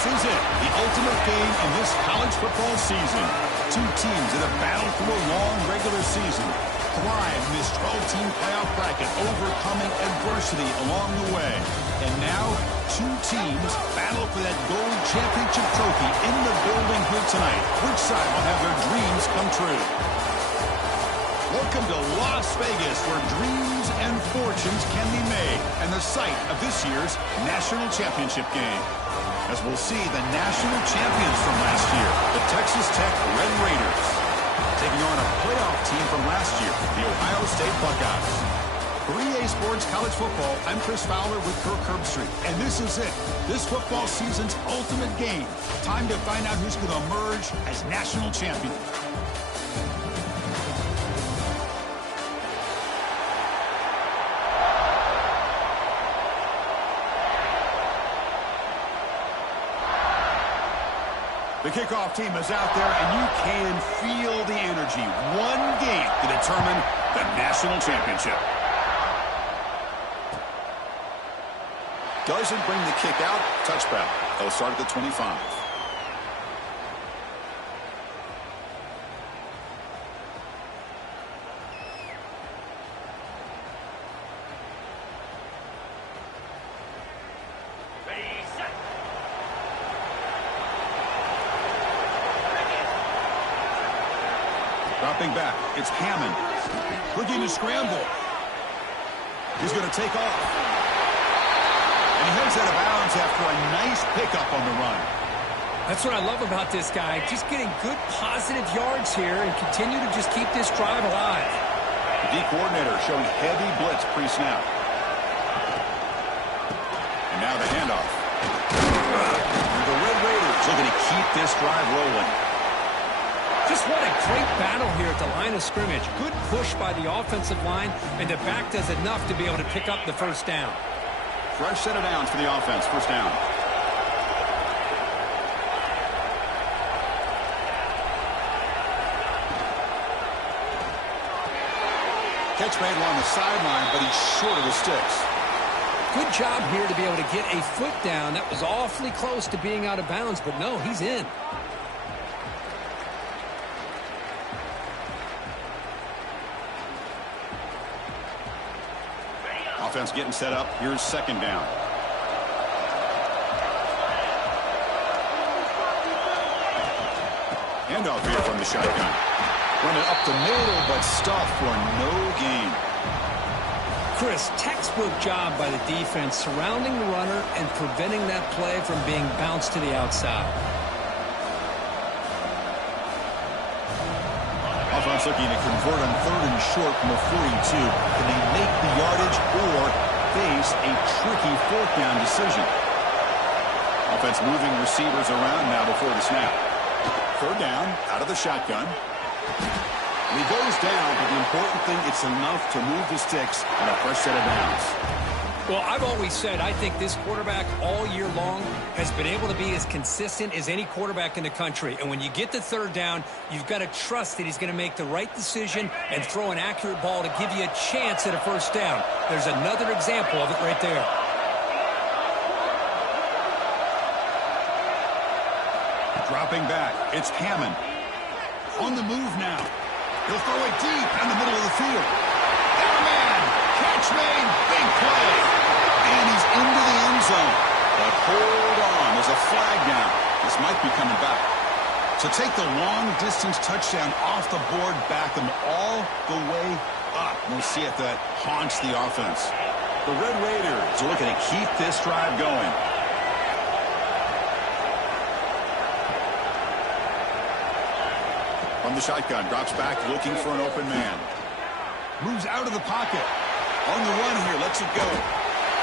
This is it, the ultimate game in this college football season. Two teams that have battled through a long regular season, thrived in this 12-team playoff bracket, overcoming adversity along the way. And now, two teams battle for that gold championship trophy in the building here tonight. Which side will have their dreams come true? Welcome to Las Vegas, where dreams and fortunes can be made, and the site of this year's national championship game. As we'll see the national champions from last year, the Texas Tech Red Raiders, taking on a playoff team from last year, the Ohio State Buckeyes. For EA Sports College Football, I'm Chris Fowler with Kirk Herbstreit, and this is it, this football season's ultimate game. Time to find out who's going to emerge as national champion. The kickoff team is out there, and you can feel the energy. One game to determine the national championship. Doesn't bring the kick out. Touchback. They'll start at the 25. Dropping back, it's Hammond. Looking to scramble. He's going to take off. And he heads out of bounds after a nice pickup on the run. That's what I love about this guy. Just getting good positive yards here and continue to just keep this drive alive. The D coordinator showing heavy blitz pre-snap. And now the handoff. The Red Raiders looking to keep this drive rolling. Just what a great battle here at the line of scrimmage. Good push by the offensive line, and the back does enough to be able to pick up the first down. Fresh set of downs for the offense. First down. Catch made along the sideline, but he's short of the sticks. Good job here to be able to get a foot down. That was awfully close to being out of bounds, but no, he's in. Offense getting set up. Here's second down. Handoff here from the shotgun. Running up the middle, but stuffed for no gain. Chris, textbook job by the defense surrounding the runner and preventing that play from being bounced to the outside. Offense looking to convert on third and short from the 42. Can they make the yardage or face a tricky fourth down decision? Offense moving receivers around now before the snap. Third down, out of the shotgun. And he goes down, but the important thing, it's enough to move the sticks on a fresh set of downs. Well, I've always said I think this quarterback all year long has been able to be as consistent as any quarterback in the country. And when you get the third down, you've got to trust that he's going to make the right decision and throw an accurate ball to give you a chance at a first down. There's another example of it right there. Dropping back, it's Hammond. On the move now. He'll throw it deep in the middle of the field. Got a man. Catch made. Big play. And he's into the end zone. But hold on. There's a flag down. This might be coming back. So take the long-distance touchdown off the board, back them all the way up. We'll see if that haunts the offense. The Red Raiders are looking to keep this drive going. From the shotgun, drops back, looking for an open man. Moves out of the pocket. On the run here, lets it go.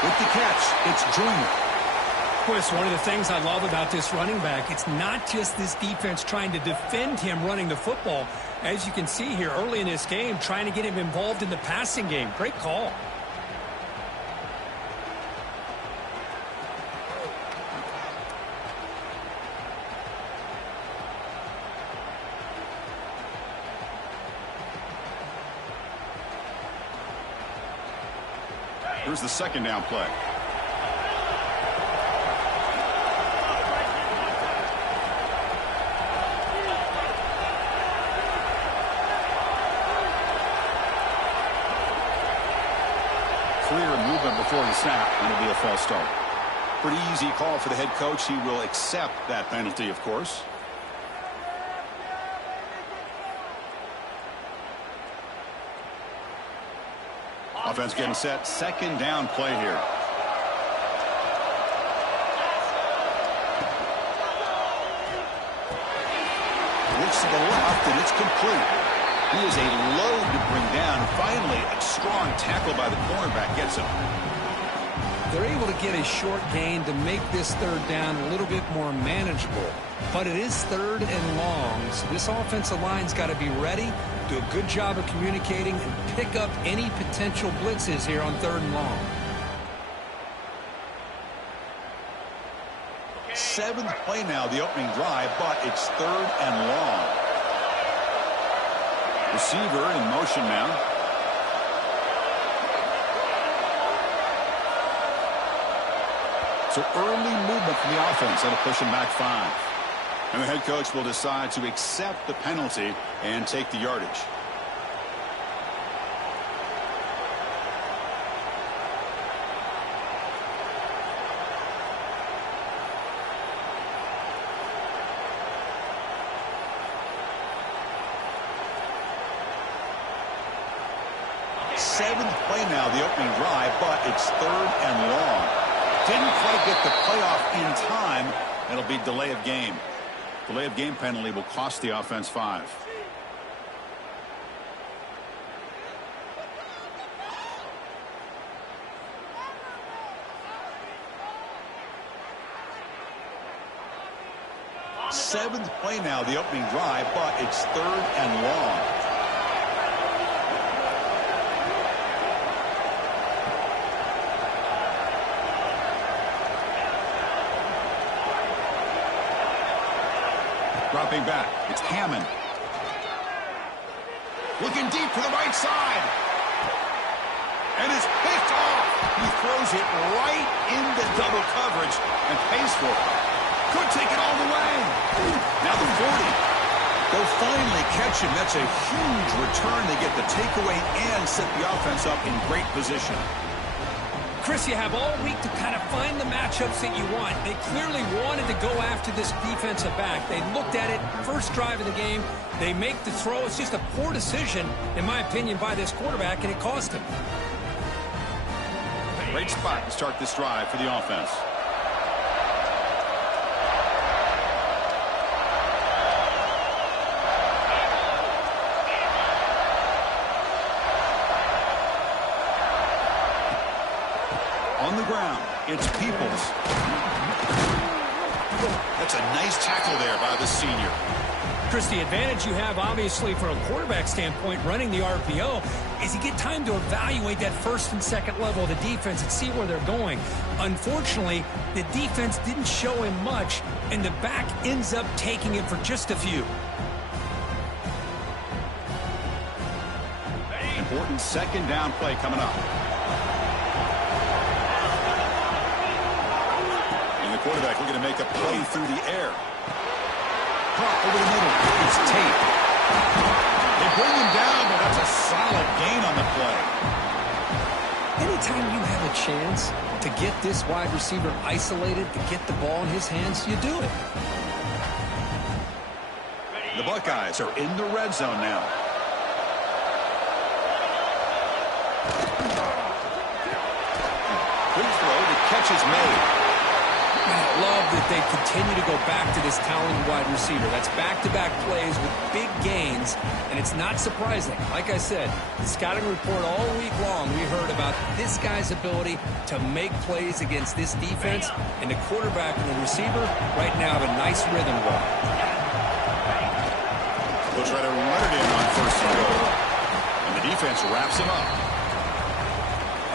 With the catch, it's Joyner. Chris, one of the things I love about this running back, it's not just this defense trying to defend him running the football. As you can see here early in this game, trying to get him involved in the passing game. Great call. Here's the second down play. of movement before the snap, and it'll be a false start. Pretty easy call for the head coach. He will accept that penalty, of course. Offense getting set. Second down play here. Looks to the left, and it's complete. He is a load to bring down. Finally, a strong tackle by the cornerback gets him. They're able to get a short gain to make this third down a little bit more manageable. But it is third and long, so this offensive line's got to be ready, do a good job of communicating, and pick up any potential blitzes here on third and long. Seventh play now, the opening drive, but it's third and long. Receiver in motion now. So early movement from the offense. That'll push him back 5. And the head coach will decide to accept the penalty and take the yardage. Seventh play now, the opening drive, but it's third and long. Didn't quite get the playoff in time. It'll be delay of game. Delay of game penalty will cost the offense 5. Seventh play now, the opening drive, but it's third and long. Dropping back, it's Hammond. Looking deep to the right side. And it's picked off. He throws it right into double coverage and pays for it. Could take it all the way. Now the 40. They'll finally catch him. That's a huge return. They get the takeaway and set the offense up in great position. Chris, you have all week to kind of find the matchups that you want. They clearly wanted to go after this defensive back. They looked at it, first drive of the game. They make the throw. It's just a poor decision, in my opinion, by this quarterback, and it cost him. Great spot to start this drive for the offense. On the ground, it's Peoples. That's a nice tackle there by the senior. Chris, the advantage you have, obviously, from a quarterback standpoint, running the RPO, is you get time to evaluate that first and second level of the defense and see where they're going. Unfortunately, the defense didn't show him much, and the back ends up taking it for just a few. Important second down play coming up. Quarterback looking to make a play through the air. Caught over the middle. It's Tate. They bring him down, but that's a solid gain on the play. Anytime you have a chance to get this wide receiver isolated, to get the ball in his hands, you do it. The Buckeyes are in the red zone now. Good throw. The catch is made. I love that they continue to go back to this talented wide receiver. That's back-to-back plays with big gains, and it's not surprising. Like I said, the scouting report all week long, we heard about this guy's ability to make plays against this defense, and the quarterback and the receiver right now have a nice rhythm going. They'll try to run it in on first and goal, and the defense wraps him up.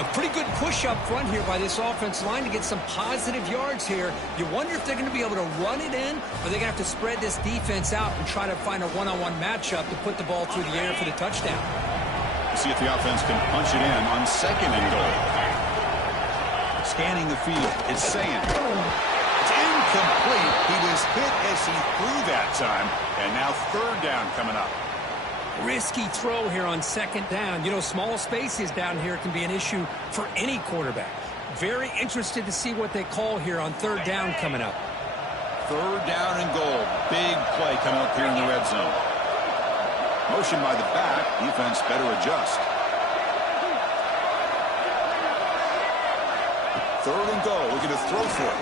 A pretty good push up front here by this offensive line to get some positive yards here. You wonder if they're going to be able to run it in, or they're going to have to spread this defense out and try to find a one-on-one matchup to put the ball through the air for the touchdown. We'll see if the offense can punch it in on second and goal. Scanning the field, it's Sayin. It's incomplete. He was hit as he threw that time, and now third down coming up. Risky throw here on second down. You know, small spaces down here can be an issue for any quarterback. Very interested to see what they call here on third down coming up. Third down and goal. Big play coming up here in the red zone. Motion by the back. Defense better adjust. Third and goal. Looking to throw for it.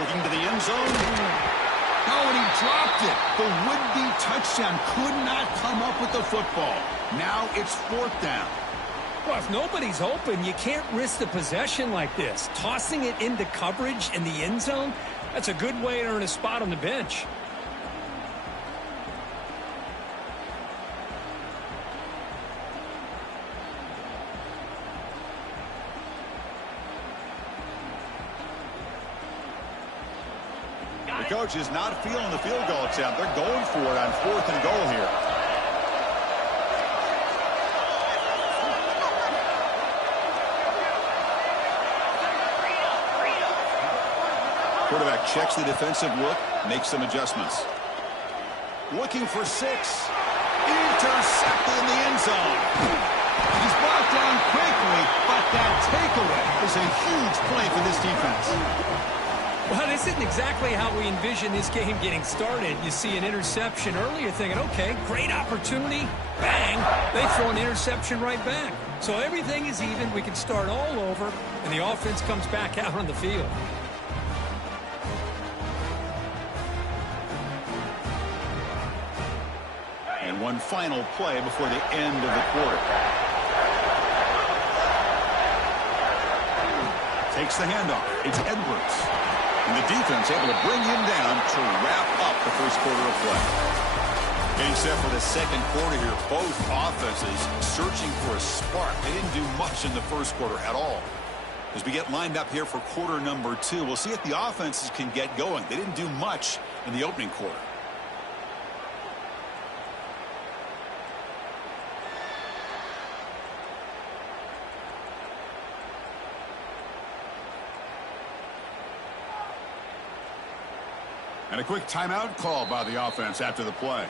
Looking to the end zone. No, and he dropped it. The would-be touchdown could not come up with the football. Now it's fourth down. Well, if nobody's open, you can't risk the possession like this. Tossing it into coverage in the end zone, that's a good way to earn a spot on the bench. The coach is not feeling the field goal attempt. They're going for it on fourth and goal here. Quarterback checks the defensive look, makes some adjustments. Looking for 6. Intercepted in the end zone. He's brought down quickly, but that takeaway is a huge play for this defense. Well, this isn't exactly how we envision this game getting started. You see an interception early, you're thinking, okay, great opportunity. Bang! They throw an interception right back. So everything is even. We can start all over, and the offense comes back out on the field. And one final play before the end of the quarter. Takes the handoff. It's Edwards. And the defense able to bring him down to wrap up the first quarter of play. Getting set for the second quarter here. Both offenses searching for a spark. They didn't do much in the first quarter at all. As we get lined up here for quarter number 2, we'll see if the offenses can get going. They didn't do much in the opening quarter. And a quick timeout call by the offense after the play.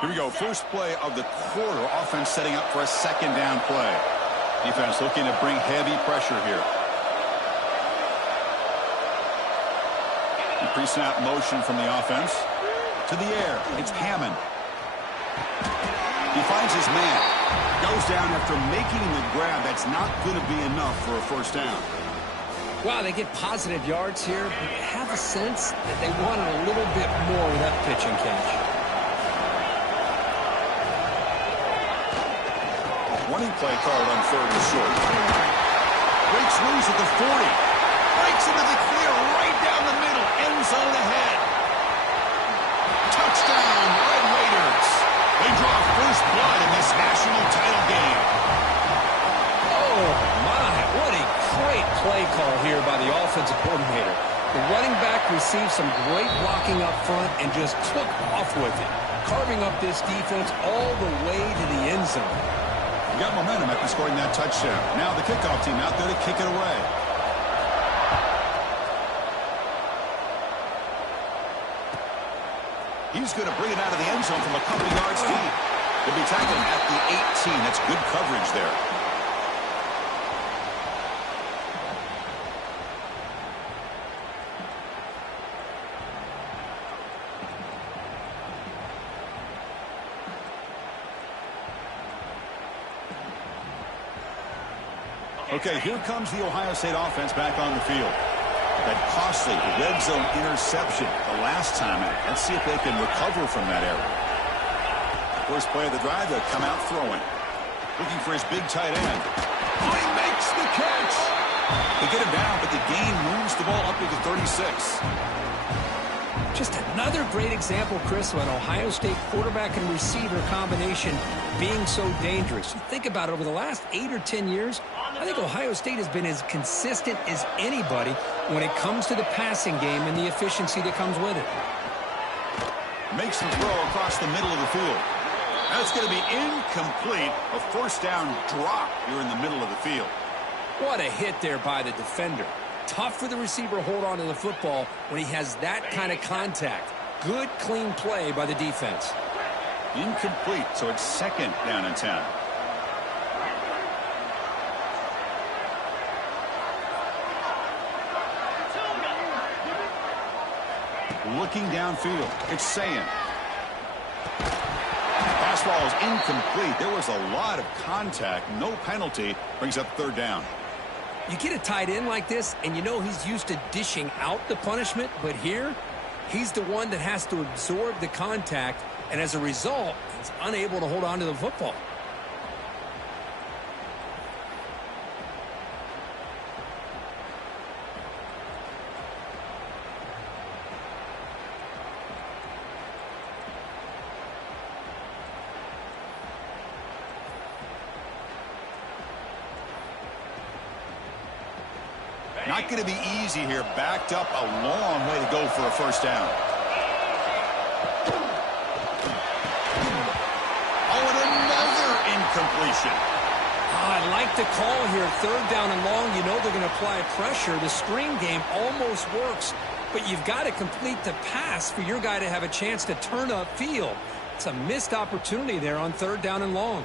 Here we go. First play of the quarter. Offense setting up for a second down play. Defense looking to bring heavy pressure here. Pre-snap motion from the offense. To the air. It's Hammond. He finds his man. Goes down after making the grab. That's not going to be enough for a first down. Wow, they get positive yards here, but I have a sense that they wanted a little bit more with that pitch and catch. Running play called on third and short. Breaks loose at the 40. Breaks into the clear right down the middle. End zone ahead. Touchdown, Red Raiders. They draw first blood in this national title game. Oh, my. What a great play call here by the offensive coordinator. The running back received some great blocking up front and just took off with it, carving up this defense all the way to the end zone. You got momentum after scoring that touchdown. Now the kickoff team out there to kick it away. He's going to bring it out of the end zone from a couple yards deep. He'll be tackled at the 18. That's good coverage there. Okay, here comes the Ohio State offense back on the field. That costly red zone interception the last time out. Let's see if they can recover from that error. First play of the drive, they'll come out throwing. Looking for his big tight end. Oh, he makes the catch! They get him down, but the gain moves the ball up to the 36. Just another great example, Chris, of an Ohio State quarterback and receiver combination being so dangerous. You think about it, over the last 8 or 10 years, I think Ohio State has been as consistent as anybody when it comes to the passing game and the efficiency that comes with it. Makes the throw across the middle of the field. That's going to be incomplete. A first down drop here in the middle of the field. What a hit there by the defender. Tough for the receiver to hold on to the football when he has that kind of contact. Good, clean play by the defense. Incomplete, so it's second down and 10. Looking downfield, it's Sayin. Fastball is incomplete. There was a lot of contact. No penalty. Brings up third down. You get a tight end like this, and you know he's used to dishing out the punishment, but here, he's the one that has to absorb the contact, and as a result, he's unable to hold on to the football. Not going to be easy here. Backed up a long way to go for a first down. Oh, and another incompletion. I like the call here. Third down and long. You know they're going to apply pressure. The screen game almost works, but you've got to complete the pass for your guy to have a chance to turn upfield. It's a missed opportunity there on third down and long.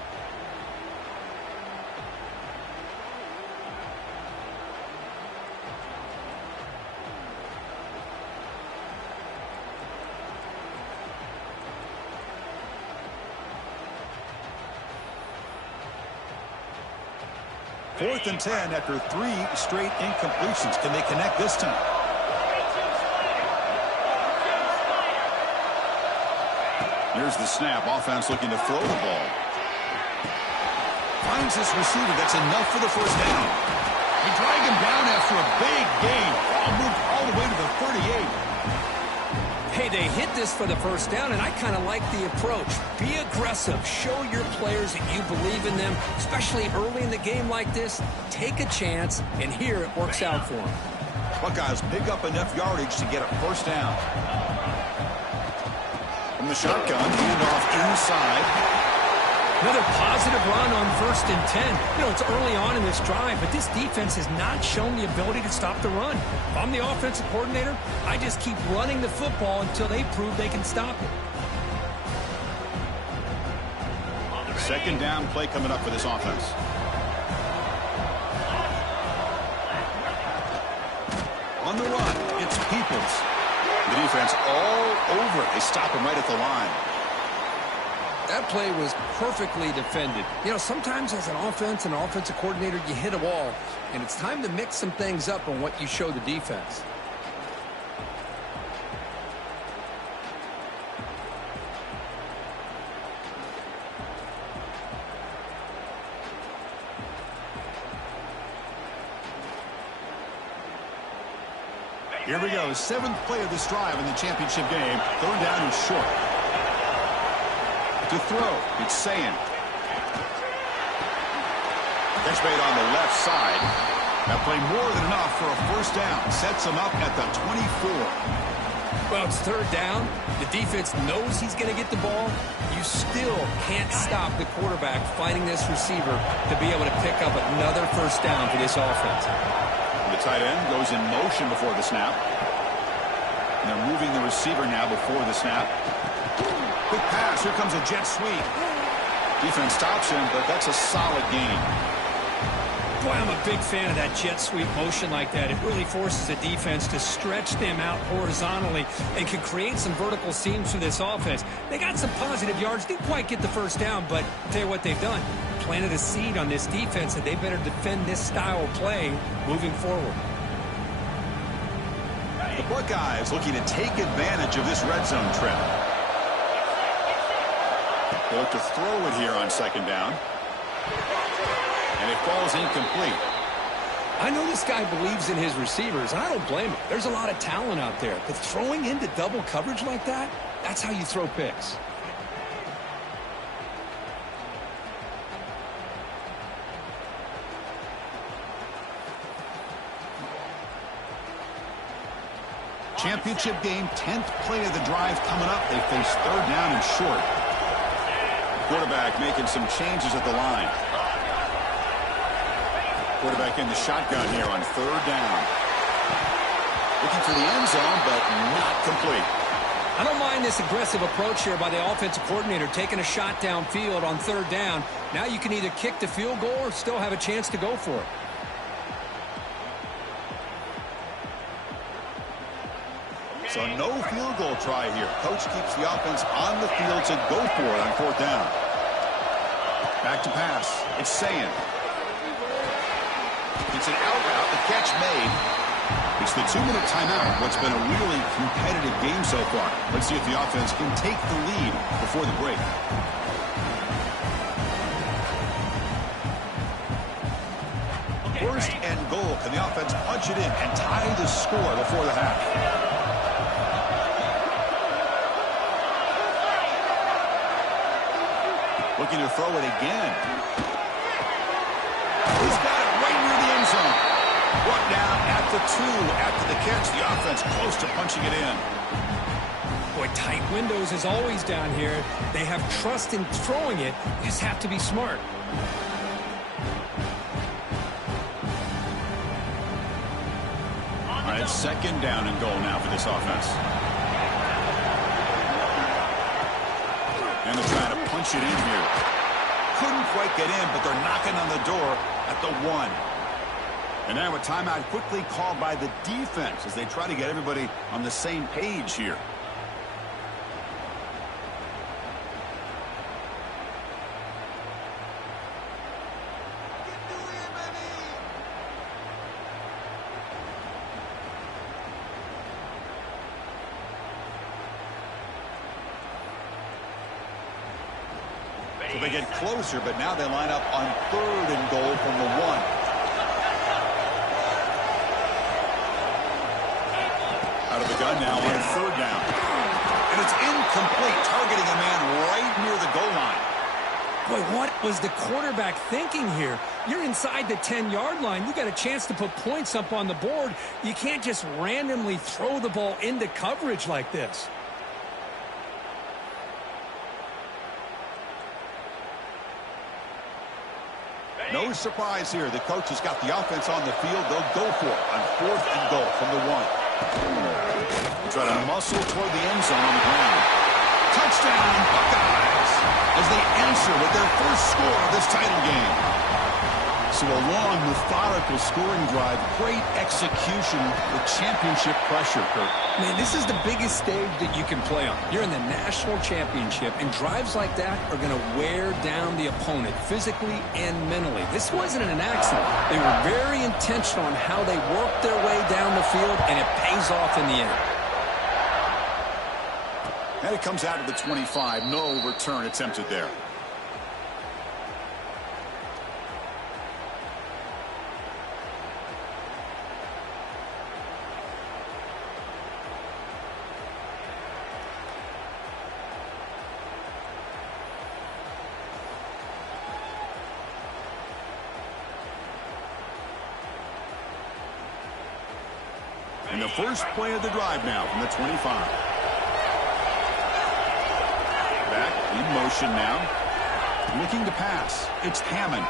Fourth and 10 after 3 straight incompletions. Can they connect this time? Here's the snap. Offense looking to throw the ball. Finds this receiver. That's enough for the first down. They drag him down after a big gain. Ball moved all the way to the 38. Hey, they hit this for the first down, and I kind of like the approach. Be aggressive. Show your players that you believe in them, especially early in the game like this. Take a chance, and here it works out for them. Buckeyes pick up enough yardage to get a first down. From the shotgun, handoff inside. Another positive run on first and 10. You know, it's early on in this drive, but this defense has not shown the ability to stop the run. If I'm the offensive coordinator, I just keep running the football until they prove they can stop it. Second down play coming up for this offense. On the run, it's Peoples. The defense all over it. They stop him right at the line. That play was perfectly defended. You know, sometimes as an offensive coordinator, you hit a wall, and it's time to mix some things up on what you show the defense. Here we go. 7th play of this drive in the championship game. Third down and short. To throw, it's Sayin. Catch made on the left side. That play more than enough for a first down. Sets him up at the 24. Well, it's third down. The defense knows he's going to get the ball. You still can't stop the quarterback finding this receiver to be able to pick up another first down for this offense. The tight end goes in motion before the snap. And they're moving the receiver now before the snap. Quick pass. Here comes a jet sweep. Defense stops him, but that's a solid gain. Boy, I'm a big fan of that jet sweep motion like that. It really forces the defense to stretch them out horizontally and can create some vertical seams for this offense. They got some positive yards. Didn't quite get the first down, but I'll tell you what they've done. Planted a seed on this defense, and they better defend this style of play moving forward. The Buckeyes looking to take advantage of this red zone trip. They look to throw it here on second down. And it falls incomplete. I know this guy believes in his receivers, and I don't blame him. There's a lot of talent out there. But throwing into double coverage like that, that's how you throw picks. Championship game, 10th play of the drive coming up. They face third down and short. Quarterback making some changes at the line. Quarterback in the shotgun here on third down. Looking for the end zone, but not complete. I don't mind this aggressive approach here by the offensive coordinator, taking a shot downfield on third down. Now you can either kick the field goal or still have a chance to go for it. So no field goal try here. Coach keeps the offense on the field to go for it on fourth down. Back to pass. It's Sayin. It's an out route. The catch made. It's the 2-minute timeout. What's been a really competitive game so far. Let's see if the offense can take the lead before the break. First and goal. Can the offense punch it in and tie the score before the half? Looking to throw it again. He's got it right near the end zone. Brought down at the 2 after the catch. The offense close to punching it in. Boy, tight windows is always down here. They have trust in throwing it. You just have to be smart. All right, second down and goal now for this offense. And they're trying to punch it in here. Couldn't quite get in, but they're knocking on the door at the 1. And now a timeout quickly called by the defense as they try to get everybody on the same page here. So they get closer, but now they line up on third and goal from the 1. Out of the gun now on third down. And it's incomplete, targeting a man right near the goal line. Boy, what was the quarterback thinking here? You're inside the 10-yard line. You got a chance to put points up on the board. You can't just randomly throw the ball into coverage like this. No surprise here. The coach has got the offense on the field. They'll go for it on fourth and goal from the 1. Try to muscle toward the end zone on the ground. Touchdown, Buckeyes, as they answer with their first score of this title game. So a long, methodical scoring drive. Great execution with championship pressure, Kurt. Man, this is the biggest stage that you can play on. You're in the national championship, and drives like that are going to wear down the opponent physically and mentally. This wasn't an accident. They were very intentional on how they worked their way down the field, and it pays off in the end. And it comes out of the 25. No return attempted there. And the first play of the drive now from the 25. Back in motion now. Looking to pass. It's Hammond.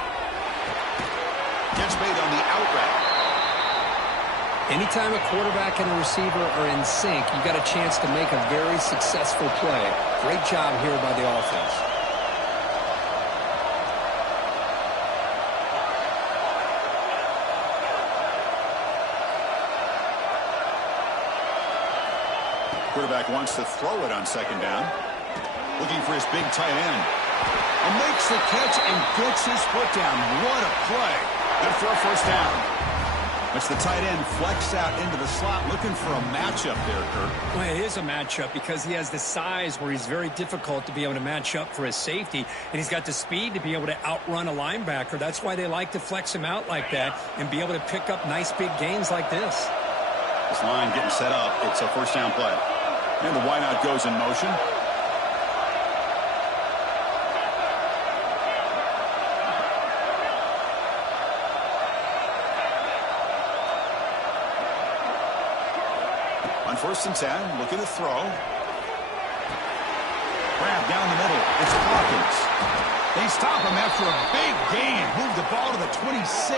Gets made on the out route. Anytime a quarterback and a receiver are in sync, you got a chance to make a very successful play. Great job here by the offense. Quarterback wants to throw it on second down. Looking for his big tight end. And makes the catch and gets his foot down. What a play. Good for a first down. That's the tight end flex out into the slot, looking for a matchup there, Kurt. Well, it is a matchup because he has the size where he's very difficult to be able to match up for his safety, and he's got the speed to be able to outrun a linebacker. That's why they like to flex him out like that and be able to pick up nice big gains like this. This line getting set up. It's a first down play. And the wideout goes in motion. On first and 10, looking to throw. Grab down the middle. It's Hawkins. They stop him after a big gain. Move the ball to the 26.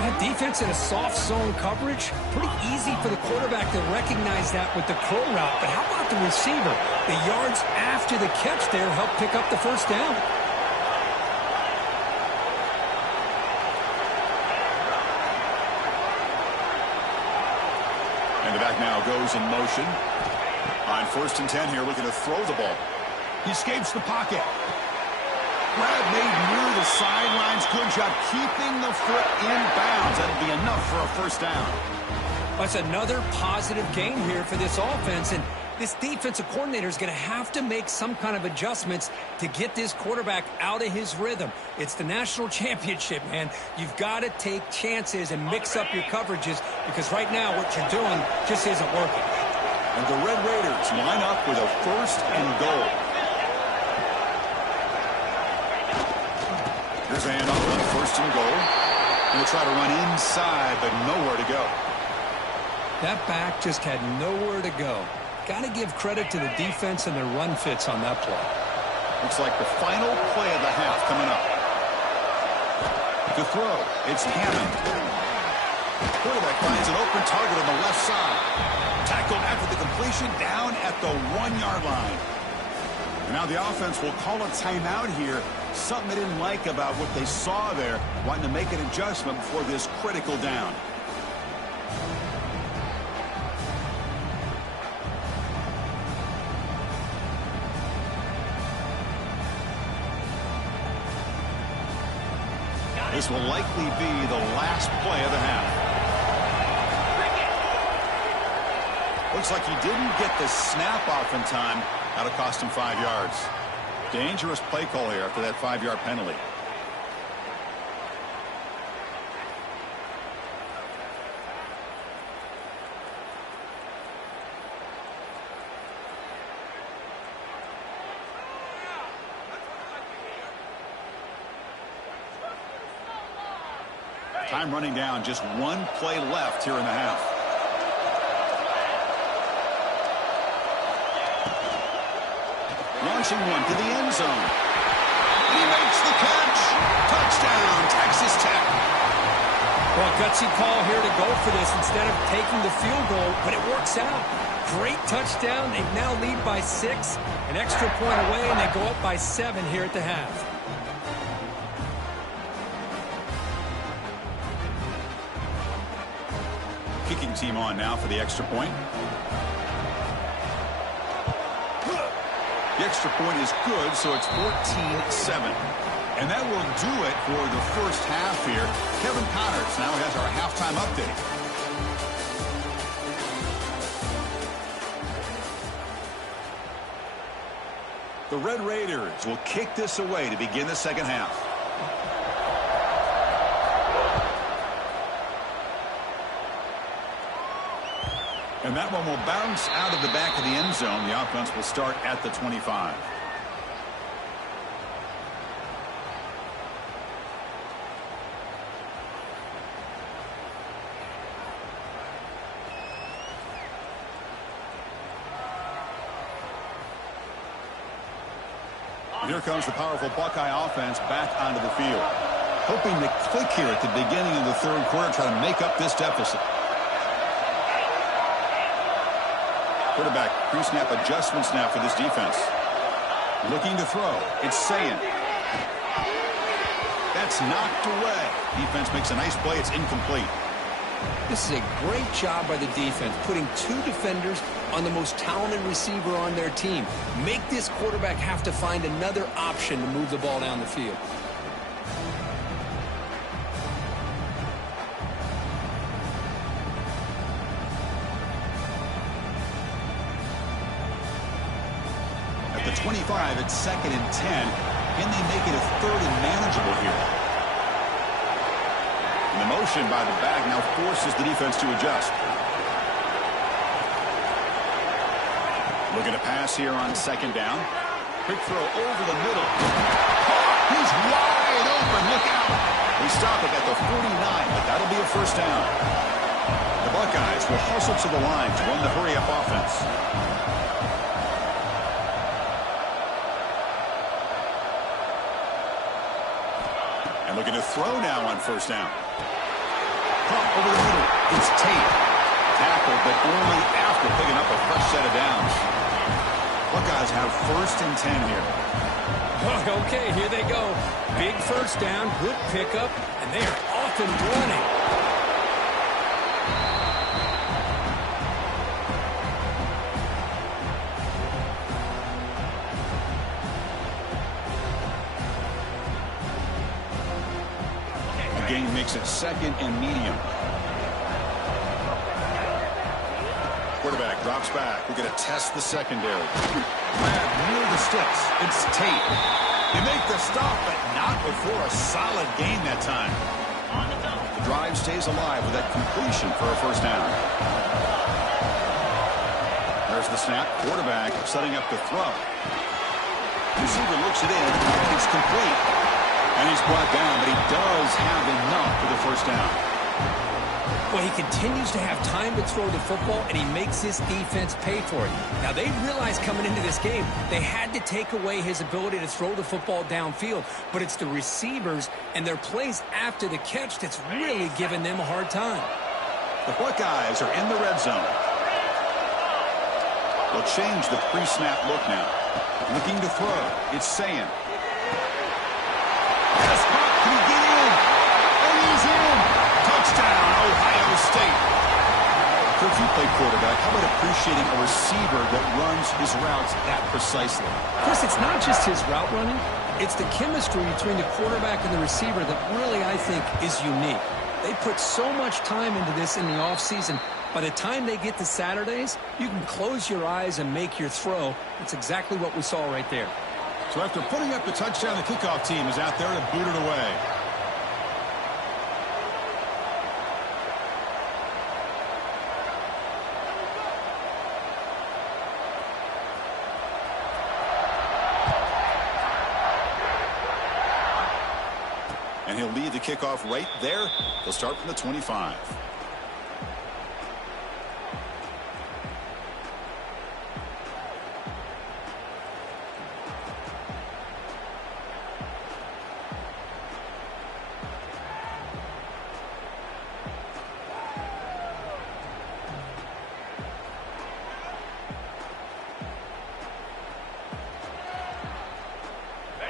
That defense in a soft zone coverage, pretty easy for the quarterback to recognize that with the curl route. But how about the receiver? The yards after the catch there help pick up the first down. And the back now goes in motion. On first and 10 here, looking to throw the ball. He escapes the pocket. Grab made near the sidelines. Good job keeping the foot in bounds. That'll be enough for a first down. That's another positive gain here for this offense. And this defensive coordinator is going to have to make some kind of adjustments to get this quarterback out of his rhythm. It's the national championship, man. You've got to take chances and mix up your coverages because right now what you're doing just isn't working. And the Red Raiders line up with a first and goal. Here's a handoff on first and goal. Going to try to run inside, but nowhere to go. That back just had nowhere to go. Got to give credit to the defense and their run fits on that play. Looks like the final play of the half coming up. To throw, it's Hammond. Quarterback finds an open target on the left side. Tackled after the completion down at the 1-yard line. And now the offense will call a timeout here. Something they didn't like about what they saw there. Wanting to make an adjustment before this critical down. This will likely be the last play of the half. Looks like he didn't get the snap off in time. That'll cost him 5 yards. Dangerous play call here after that 5-yard penalty. Time running down, just one play left here in the half. Launching one to the end zone. He makes the catch. Touchdown, Texas Tech. Well, gutsy call here to go for this instead of taking the field goal, but it works out. Great touchdown. They now lead by 6. An extra point away, and they go up by 7 here at the half. Kicking team on now for the extra point. The extra point is good, so it's 14-7. And that will do it for the first half here. Kevin Connors now has our halftime update. The Red Raiders will kick this away to begin the second half. And that one will bounce out of the back of the end zone. The offense will start at the 25. Here comes the powerful Buckeye offense back onto the field. Hoping to click here at the beginning of the third quarter, try to make up this deficit. Quarterback pre-snap adjustments now for this defense. Looking to throw. It's Sayin. That's knocked away. Defense makes a nice play. It's incomplete. This is a great job by the defense, putting 2 defenders on the most talented receiver on their team. Make this quarterback have to find another option to move the ball down the field. At the 25, it's 2nd and 10. Can they make it a 3rd and manageable here? And the motion by the back now forces the defense to adjust. Looking to pass here on 2nd down. Quick throw over the middle. He's wide open. Look out. They stop it at the 49, but that'll be a first down. The Buckeyes will hustle to the line to run the hurry-up offense. And looking to throw now on first down. Pump over the middle. It's Tate. Tackled, but only after picking up a fresh set of downs. Buckeyes have 1st and 10 here. Okay, here they go. Big first down, good pickup, and they are off and running. The gain makes it 2nd and medium. Quarterback drops back. We're going to test the secondary. Grab near the sticks. It's Tate. They make the stop, but not before a solid gain that time. The drive stays alive with that completion for a first down. There's the snap. Quarterback setting up the throw. Receiver looks it in. It's complete. And he's brought down, but he does have enough for the first down. Well, he continues to have time to throw the football, and he makes his defense pay for it. Now, they realized coming into this game they had to take away his ability to throw the football downfield, but it's the receivers and their plays after the catch that's really giving them a hard time. The Buckeyes are in the red zone. They'll change the pre-snap look now. Looking to throw. It's Sayin. Yes, can he get in? And he's in. Touchdown, Ohio State. If you play quarterback, how about appreciating a receiver that runs his routes that precisely? Chris, it's not just his route running. It's the chemistry between the quarterback and the receiver that really, I think, is unique. They put so much time into this in the offseason. By the time they get to Saturdays, you can close your eyes and make your throw. That's exactly what we saw right there. So after putting up the touchdown, the kickoff team is out there to boot it away. And he'll lead the kickoff right there. They'll start from the 25.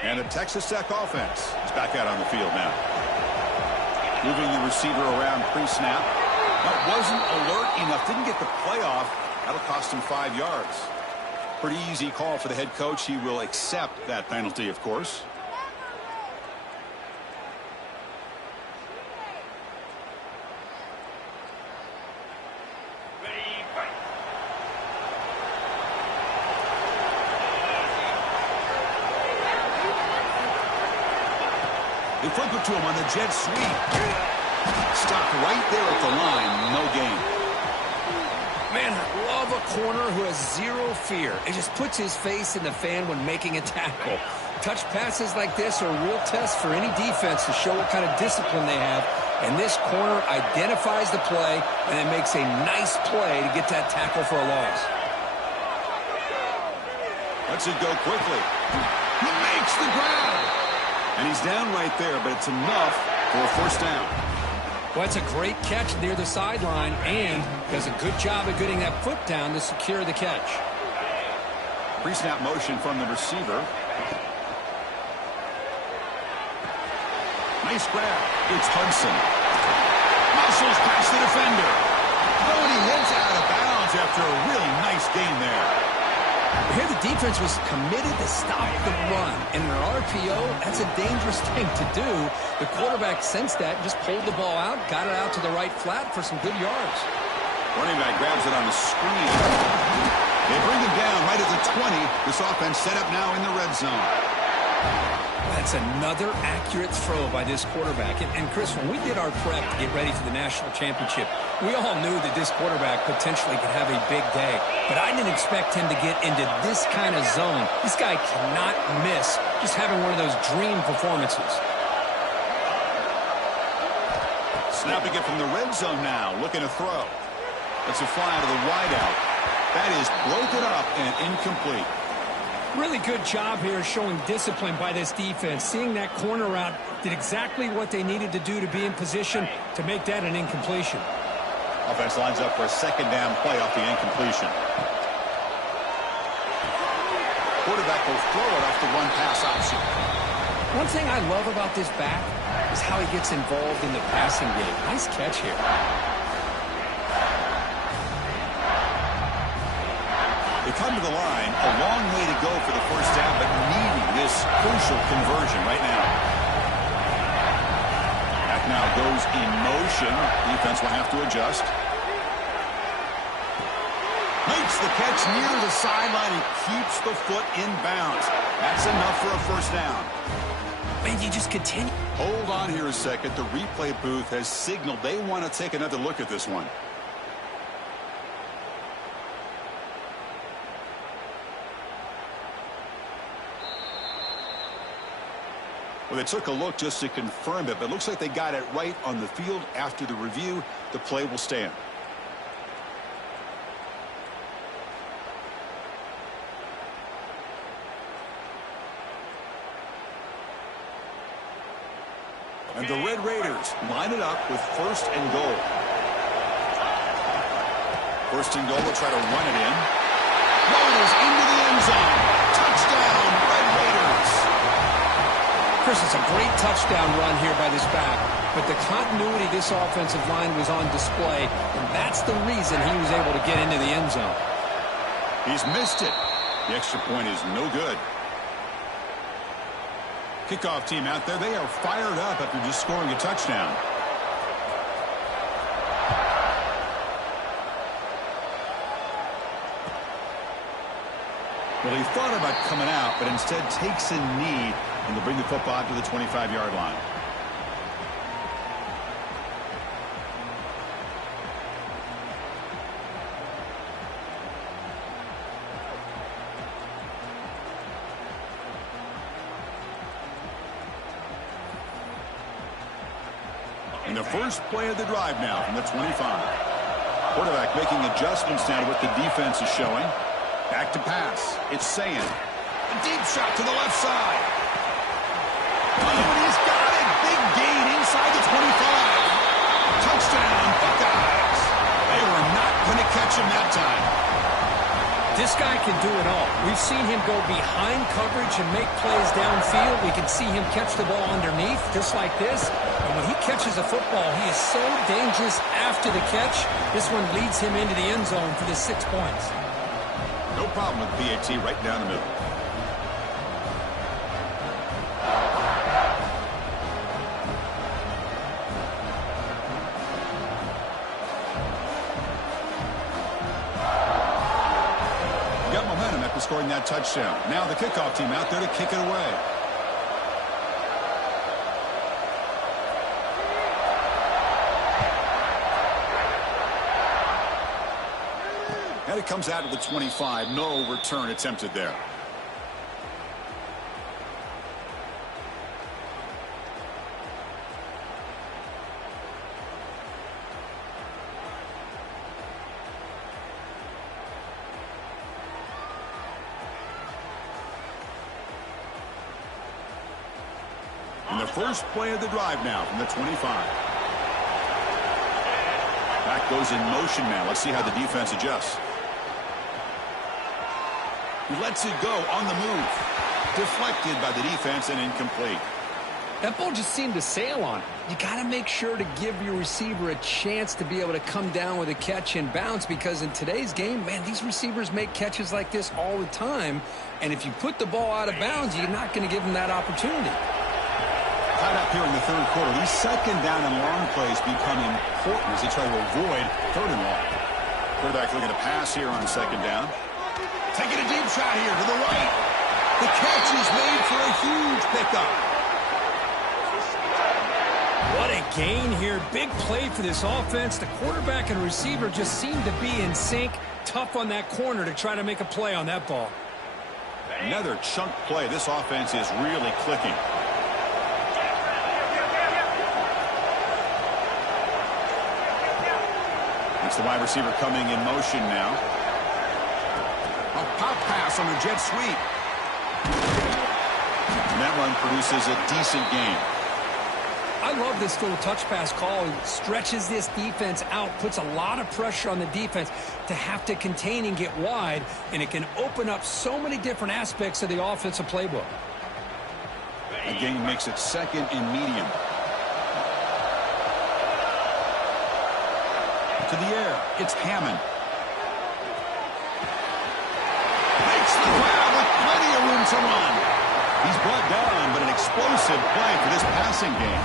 And the Texas Tech offense is back out on the field now. Moving the receiver around pre-snap. That wasn't alert enough. Didn't get the play off. That'll cost him 5 yards. Pretty easy call for the head coach. He will accept that penalty, of course. They flip it to him on the jet sweep. Stopped right there at the line. No gain. Man, I love a corner who has zero fear. It just puts his face in the fan when making a tackle. Touch passes like this are a real test for any defense to show what kind of discipline they have. And this corner identifies the play and then makes a nice play to get that tackle for a loss. Lets it go quickly. He makes the grab. And he's down right there, but it's enough for a first down. Well, it's a great catch near the sideline and does a good job of getting that foot down to secure the catch. Pre-snap motion from the receiver. Nice grab. It's Hudson. Muscles past the defender. Oh, and he heads out of bounds after a really nice gain there. Here the defense was committed to stop the run. And in an RPO, that's a dangerous thing to do. The quarterback sensed that, just pulled the ball out, got it out to the right flat for some good yards. Running back grabs it on the screen. They bring him down right at the 20. This offense set up now in the red zone. That's another accurate throw by this quarterback. And Chris, when we did our prep to get ready for the national championship, we all knew that this quarterback potentially could have a big day. But I didn't expect him to get into this kind of zone. This guy cannot miss just having one of those dream performances. Snapping it from the red zone now. Looking to throw. It's a fly to the wideout. That is broken up and incomplete. Really good job here showing discipline by this defense. Seeing that corner route, did exactly what they needed to do to be in position to make that an incompletion. Offense lines up for a second down play off the incompletion. Quarterback will throw it off the run-pass option. One thing I love about this back is how he gets involved in the passing game. Nice catch here. They come to the line, a long way to go for the first down, but needing this crucial conversion right now. Back now goes in motion. Defense will have to adjust. Makes the catch near the sideline and keeps the foot in bounds. That's enough for a first down. Man, you just continue. Hold on here a second. The replay booth has signaled they want to take another look at this one. Well, they took a look just to confirm it, but it looks like they got it right on the field. After the review, the play will stand. And the Red Raiders line it up with first and goal. First and goal, will try to run it in. Raiders into the end zone. Touchdown, Red Raiders. Chris, it's a great touchdown run here by this back, but the continuity of this offensive line was on display, and that's the reason he was able to get into the end zone. He's missed it. The extra point is no good. Kickoff team out there, they are fired up after just scoring a touchdown. Well, he thought about coming out, but instead takes a knee and will bring the football to the 25-yard line. And the first play of the drive now from the 25. Quarterback making adjustments now to what the defense is showing. Back to pass. It's Sand. A deep shot to the left side. Oh, and he's got it. Big gain inside the 25. Touchdown, Buckeyes. They were not going to catch him that time. This guy can do it all. We've seen him go behind coverage and make plays downfield. We can see him catch the ball underneath, just like this. And when he catches a football, he is so dangerous after the catch. This one leads him into the end zone for the 6 points. No problem with PAT right down the middle. Got momentum after scoring that touchdown. Now the kickoff team out there to kick it away. And it comes out to the 25. No return attempted there. And the first play of the drive now from the 25. Back goes in motion now. Let's see how the defense adjusts. He lets it go on the move. Deflected by the defense and incomplete. That ball just seemed to sail on. You got to make sure to give your receiver a chance to be able to come down with a catch and bounce, because in today's game, man, these receivers make catches like this all the time. And if you put the ball out of bounds, you're not going to give them that opportunity. Tied up here in the third quarter. These second down and long plays become important as they try to avoid third and long. Quarterback looking to pass here on second down. Taking a deep shot here to the right. The catch is made for a huge pickup. What a gain here. Big play for this offense. The quarterback and receiver just seem to be in sync. Tough on that corner to try to make a play on that ball. Another chunk play. This offense is really clicking. It's the wide receiver coming in motion now. A pop pass on the jet sweep. And that run produces a decent gain. I love this little touch pass call. It stretches this defense out, puts a lot of pressure on the defense to have to contain and get wide, and it can open up so many different aspects of the offensive playbook. A gain makes it second and medium. To the air, it's Hammond. Makes the grab with plenty of room to run. He's brought down, but an explosive play for this passing game.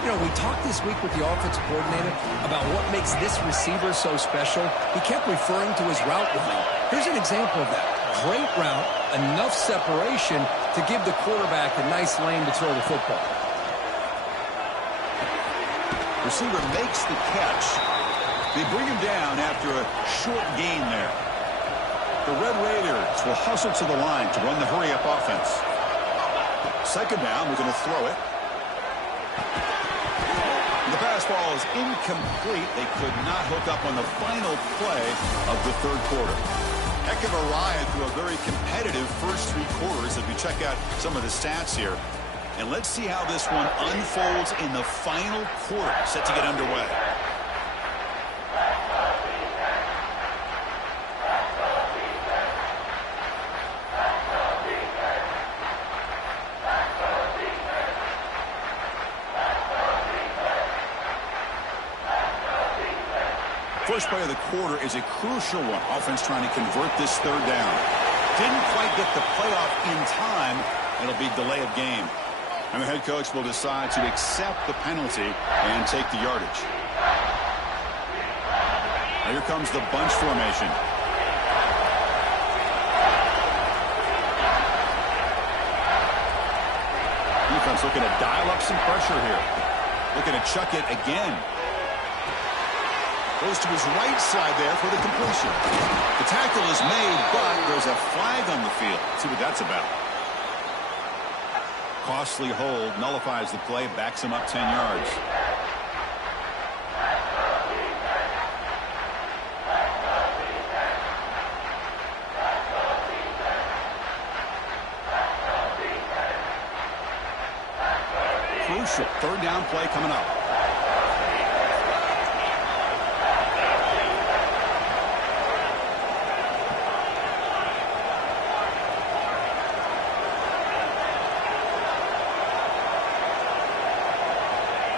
You know, we talked this week with the offensive coordinator about what makes this receiver so special. He kept referring to his route running. Here's an example of that. Great route, enough separation to give the quarterback a nice lane to throw the football. Receiver makes the catch. They bring him down after a short gain there. The Red Raiders will hustle to the line to run the hurry-up offense. Second down, we're going to throw it. The pass ball is incomplete. They could not hook up on the final play of the third quarter. Heck of a ride through a very competitive first three quarters as we check out some of the stats here. And let's see how this one unfolds in the final quarter, set to get underway. First play of the quarter is a crucial one. Offense trying to convert this third down. Didn't quite get the playoff in time. It'll be delay of game. And the head coach will decide to accept the penalty and take the yardage. Now here comes the bunch formation. Defense looking to dial up some pressure here. Looking to chuck it again. Goes to his right side there for the completion. The tackle is made, but there's a flag on the field. Let's see what that's about. Costly hold, nullifies the play, backs him up 10 yards. Crucial third down play coming up.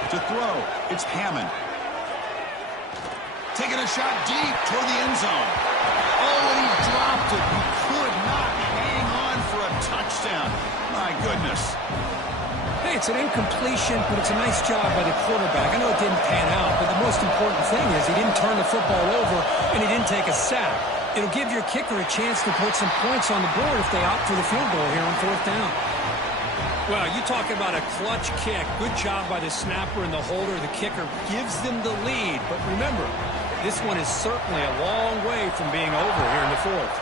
To throw, it's Hammond. Taking a shot deep toward the end zone. Oh, and he dropped it. He could not hang on for a touchdown. My goodness. Hey, it's an incompletion, but it's a nice job by the quarterback. I know it didn't pan out, but the most important thing is he didn't turn the football over, and he didn't take a sack. It'll give your kicker a chance to put some points on the board if they opt for the field goal here on fourth down. Well, you talk about a clutch kick. Good job by the snapper and the holder. The kicker gives them the lead. But remember, this one is certainly a long way from being over here in the fourth.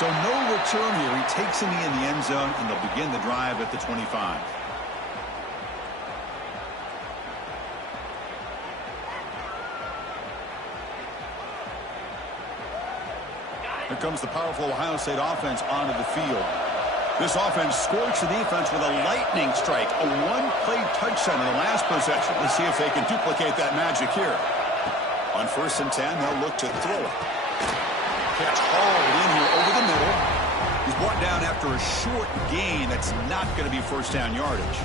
So no return here. He takes him in the end zone, and they'll begin the drive at the 25. Here comes the powerful Ohio State offense onto the field. This offense scorched the defense with a lightning strike, a one-play touchdown in the last possession. Let's see if they can duplicate that magic here. On 1st and 10, they'll look to throw it. Catch hauled in here over the middle. He's brought down after a short gain. That's not going to be first down yardage.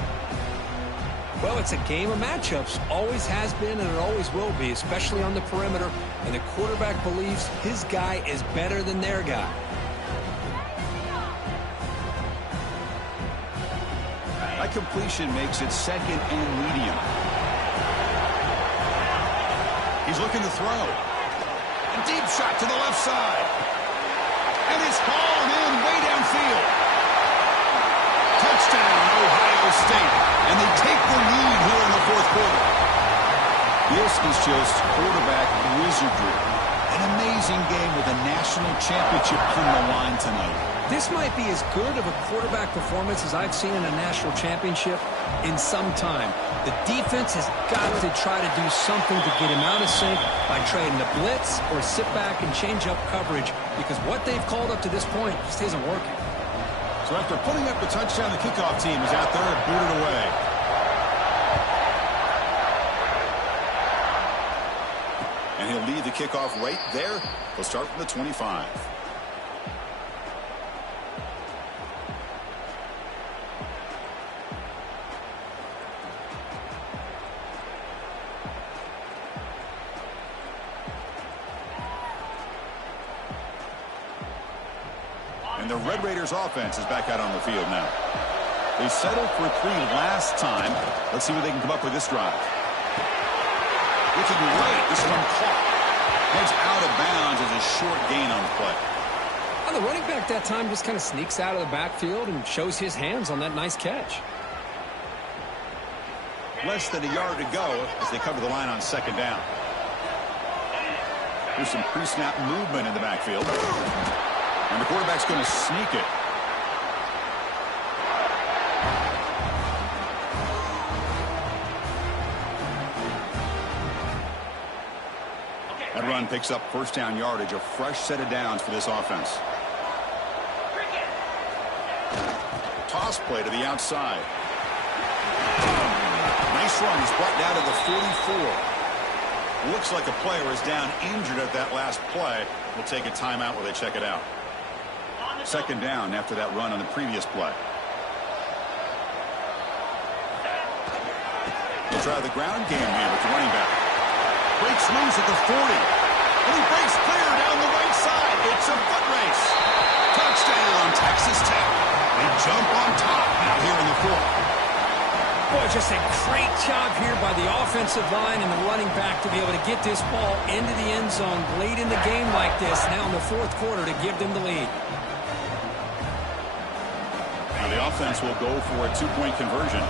Well, it's a game of matchups. Always has been, and it always will be, especially on the perimeter. And the quarterback believes his guy is better than their guy. That completion makes it second and medium. He's looking to throw. A deep shot to the left side. And it's hauled in way downfield. Touchdown, Ohio State. And they take the lead here in the fourth quarter. This is just quarterback wizardry. And An amazing game with a national championship on the line tonight. This might be as good of a quarterback performance as I've seen in a national championship in some time. The defense has got to try to do something to get him out of sync by trading the blitz or sit back and change up coverage, because what they've called up to this point just isn't working. So after putting up the touchdown, the kickoff team is out there and booted away. And he'll lead the kickoff right there. He'll start from the 25. And the Red Raiders offense is back out on the field now. They settled for 3 last time. Let's see what they can come up with this drive. Looking right, this one caught. Heads out of bounds as a short gain on the play. Well, the running back that time just kind of sneaks out of the backfield and shows his hands on that nice catch. Less than a yard to go as they cover the line on second down. There's some pre-snap movement in the backfield. And the quarterback's going to sneak it. That run picks up first down yardage, a fresh set of downs for this offense. Toss play to the outside. Nice run. He's brought down to the 44. Looks like a player is down injured at that last play. We'll take a timeout while they check it out. Second down after that run on the previous play. He'll try the ground game here with the running back. Breaks loose at the 40. And he breaks clear down the right side. It's a foot race. Touchdown, Texas Tech. They jump on top now here in the 4th. Boy, just a great job here by the offensive line and the running back to be able to get this ball into the end zone late in the game like this, now in the 4th quarter, to give them the lead. Now the offense will go for a 2-point conversion.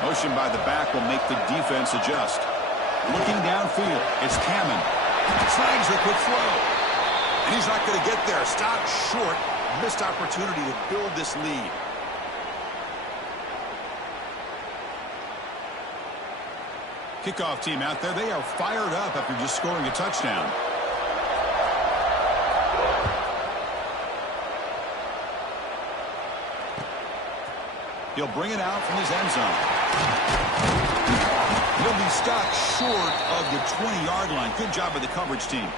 Motion by the back will make the defense adjust. Looking downfield, it's Kamen. Snags a quick throw. And he's not going to get there. Stopped short. Missed opportunity to build this lead. Kickoff team out there. They are fired up after just scoring a touchdown. He'll bring it out from his end zone. He'll be stopped short of the 20-yard line. Good job of the coverage team.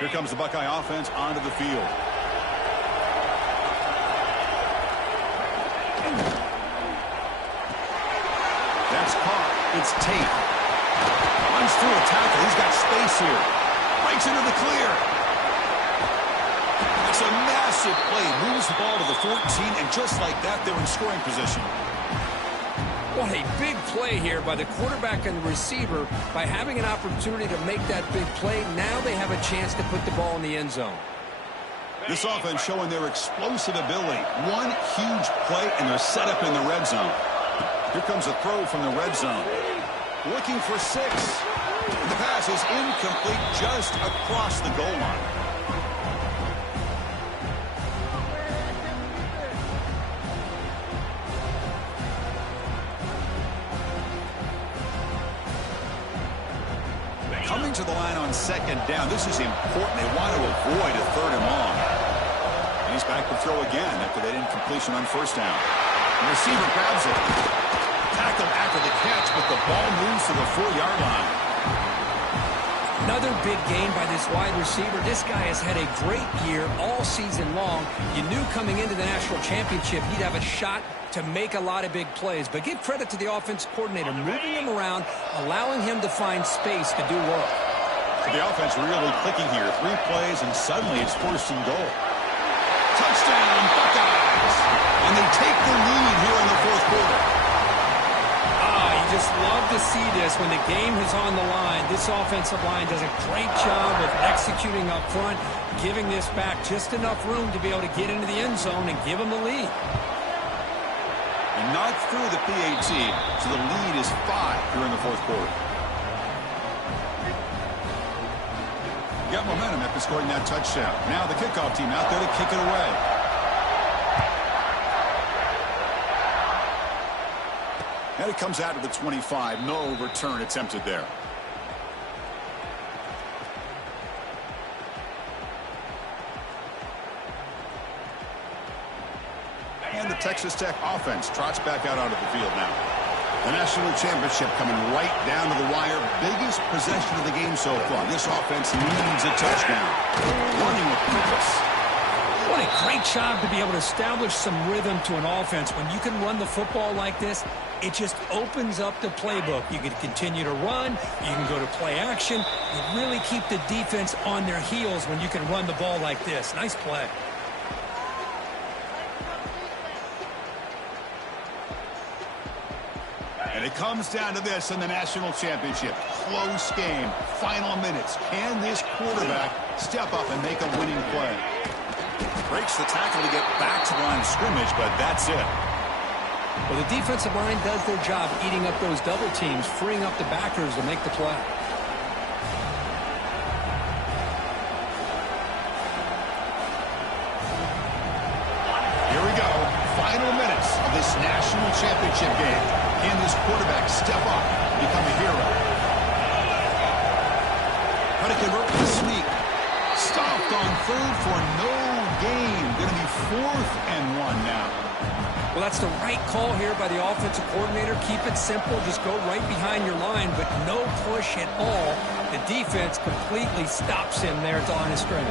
Here comes the Buckeye offense onto the field. That's caught. It's Tate. Runs through a tackle. He's got space here. Breaks into the clear. It's a massive play. Moves the ball to the 14, and just like that, they're in scoring position. What a big play here by the quarterback and the receiver. By having an opportunity to make that big play, now they have a chance to put the ball in the end zone. This offense showing their explosive ability. One huge play, and they're set up in the red zone. Here comes a throw from the red zone. Looking for 6. The pass is incomplete just across the goal line. Coming to the line on second down. This is important. They want to avoid a 3rd and long. And he's back to throw again after that incompletion on first down. The receiver grabs it. Tackle after the catch, but the ball moves to the 4-yard line. Another big gain by this wide receiver. This guy has had a great year all season long. You knew coming into the national championship he'd have a shot to make a lot of big plays. But give credit to the offensive coordinator, moving him around, allowing him to find space to do work. So the offense really clicking here. 3 plays, and suddenly it's 1st and goal. Touchdown, Buckeyes! And they take the lead here in the 4th quarter. You just love to see this when the game is on the line. This offensive line does a great job of executing up front, giving this back just enough room to be able to get into the end zone and give them the lead. And not through the PAT, so the lead is 5 here in the 4th quarter. Got momentum after scoring that touchdown. Now the kickoff team out there to kick it away. And it comes out to the 25. No return attempted there. And the Texas Tech offense trots back out onto the field now. The national championship coming right down to the wire. Biggest possession of the game so far. This offense needs a touchdown. Running with purpose. What a great job to be able to establish some rhythm to an offense. When you can run the football like this, it just opens up the playbook. You can continue to run. You can go to play action. You really keep the defense on their heels when you can run the ball like this. Nice play. And it comes down to this in the national championship. Close game. Final minutes. Can this quarterback step up and make a winning play? Breaks the tackle to get back to the line of scrimmage, but that's it. Well, the defensive line does their job eating up those double teams, freeing up the backers to make the play. Here we go. Final minutes of this national championship game. Can this quarterback step up and become a hero? How to convert with a sneak. Stopped on 3rd for no gain. Going to be 4th and 1 now. Well, that's the right call here by the offensive coordinator. Keep it simple. Just go right behind your line, but no push at all. The defense completely stops him there at the line of scrimmage.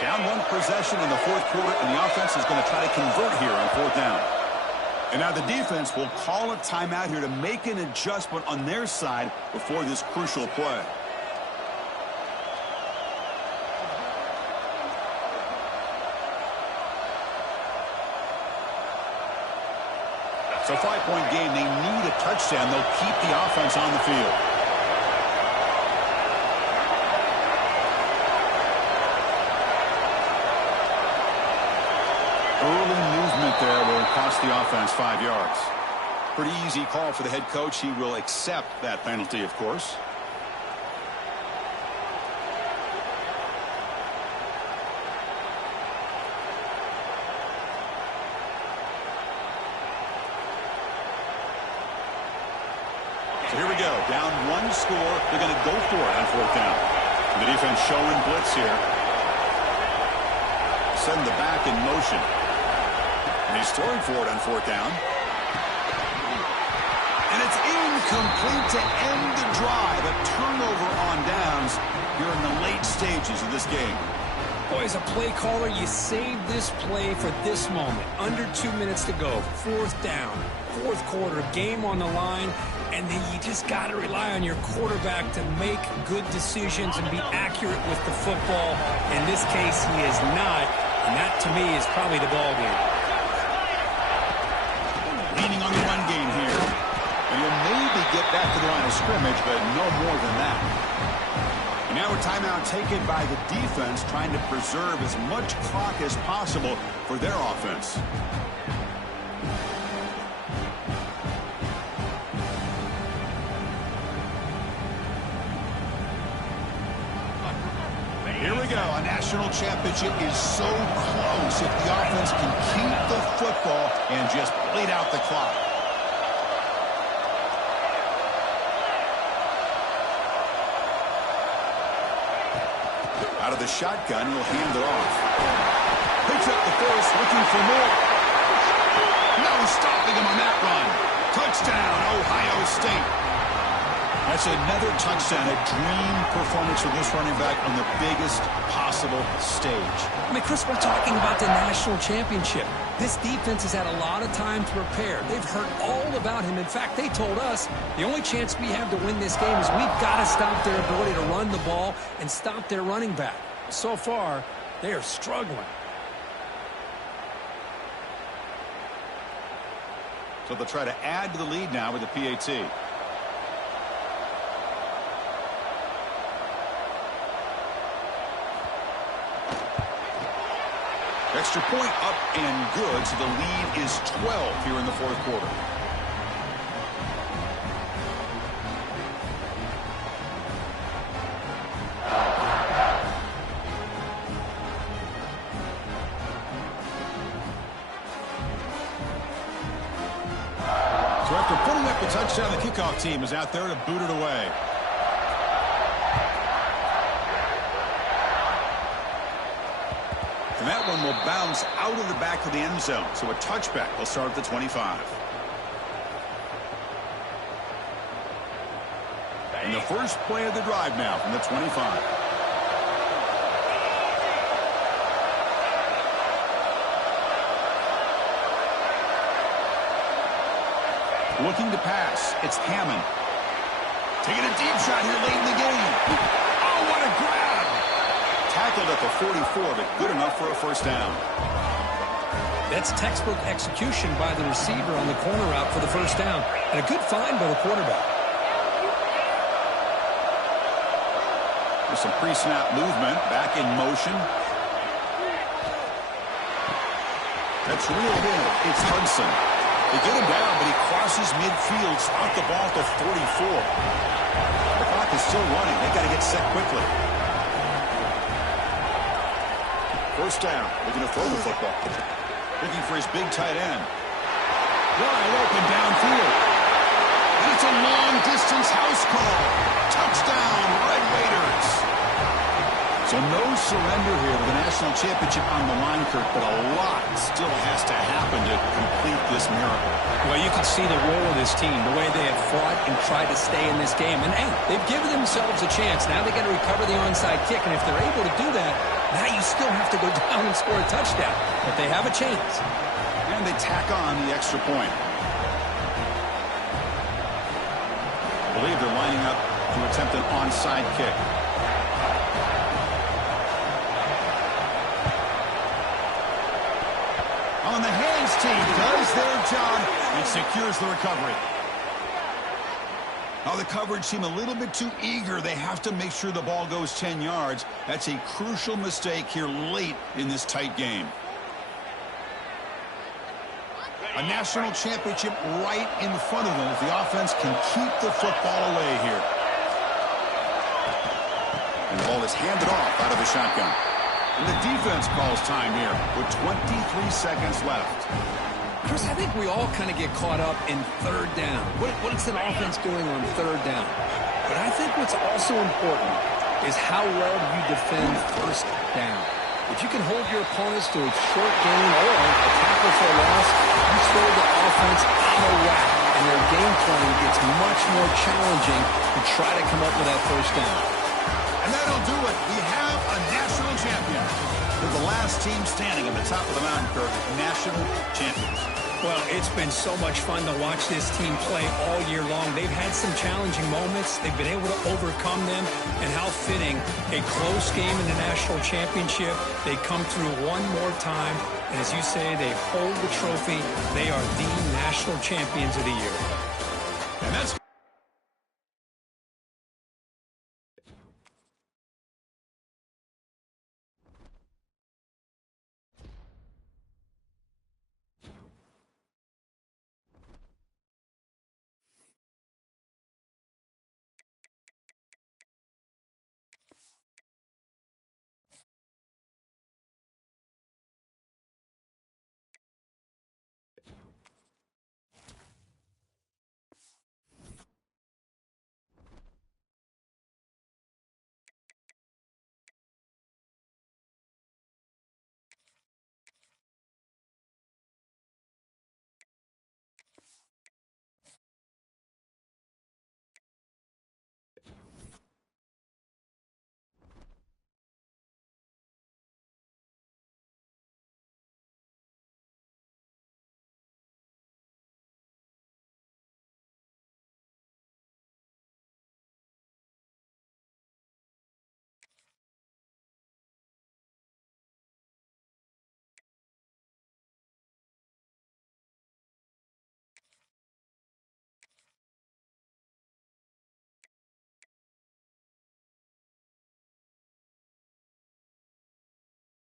Down 1 possession in the 4th quarter, and the offense is going to try to convert here on 4th down. And now the defense will call a timeout here to make an adjustment on their side before this crucial play. It's a 5-point game. They need a touchdown. They'll keep the offense on the field. Early movement there will cost the offense 5 yards. Pretty easy call for the head coach. He will accept that penalty, of course. So here we go. Down 1 score. They're going to go for it on 4th down. And the defense showing blitz here. Send the back in motion. And he's throwing for it on 4th down. And it's incomplete to end the drive. A turnover on downs here in the late stages of this game. Boy, as a play caller, you save this play for this moment. Under 2 minutes to go. 4th down. 4th quarter. Game on the line. And then you just got to rely on your quarterback to make good decisions and be accurate with the football. In this case, he is not. And that, to me, is probably the ball game. Leaning on the run game here. And he'll maybe get back to the line of scrimmage, but no more than that. And now a timeout taken by the defense, trying to preserve as much clock as possible for their offense. Here we go. A national championship is so close if the offense can keep the football and just bleed out the clock. Out of the shotgun, he'll hand it off. Picks up the first, looking for more. No stopping him on that run. Touchdown, Ohio State. That's another touchdown, a dream performance for this running back on the biggest possible stage. I mean, Chris, we're talking about the national championship. This defense has had a lot of time to prepare. They've heard all about him. In fact, they told us the only chance we have to win this game is we've got to stop their ability to run the ball and stop their running back. So far, they are struggling. So they'll try to add to the lead now with the PAT. Extra point up and good, so the lead is 12 here in the fourth quarter. So after putting up the touchdown, the kickoff team is out there to boot it away. And that one will bounce out of the back of the end zone. So a touchback will start at the 25. And the first play of the drive now from the 25. Looking to pass. It's Hammond. Taking a deep shot here late in the game. Oh, what a grab. Tackled at the 44, but good enough for a first down. That's textbook execution by the receiver on the corner route for the first down. And a good find by the quarterback. There's some pre-snap movement. Back in motion. That's reeled in. It's Hudson. They get him down, but he crosses midfield, out the ball to 44. The clock is still running. They've got to get set quickly. First down, looking to throw the football. Looking for his big tight end. Wide open downfield. And it's a long-distance house call. Touchdown, Red Raiders. So no surrender here to the national championship on the line, Kirk, but a lot still has to happen to complete this miracle. Well, you can see the role of this team, the way they have fought and tried to stay in this game. And, hey, they've given themselves a chance. Now they got to recover the onside kick, and if they're able to do that, now you still have to go down and score a touchdown. But they have a chance. And they tack on the extra point. I believe they're lining up to attempt an onside kick. On the hands team does their job and secures the recovery. Now the coverage seemed a little bit too eager. They have to make sure the ball goes 10 yards. That's a crucial mistake here late in this tight game. A national championship right in front of them if the offense can keep the football away here. And the ball is handed off out of the shotgun. And the defense calls time here with 23 seconds left. Chris, I think we all kind of get caught up in third down. What is an offense doing on third down? But I think what's also important is how well you defend first down. If you can hold your opponents to a short gain or a tackle for a loss, you throw the offense out of whack, and their game plan gets much more challenging to try to come up with that first down. And that'll do it. We have a national champion. They're the last team standing at the top of the mountain, Kirk. National champions. Well, it's been so much fun to watch this team play all year long. They've had some challenging moments. They've been able to overcome them. And how fitting, a close game in the national championship. They come through one more time. And as you say, they hold the trophy. They are the national champions of the year.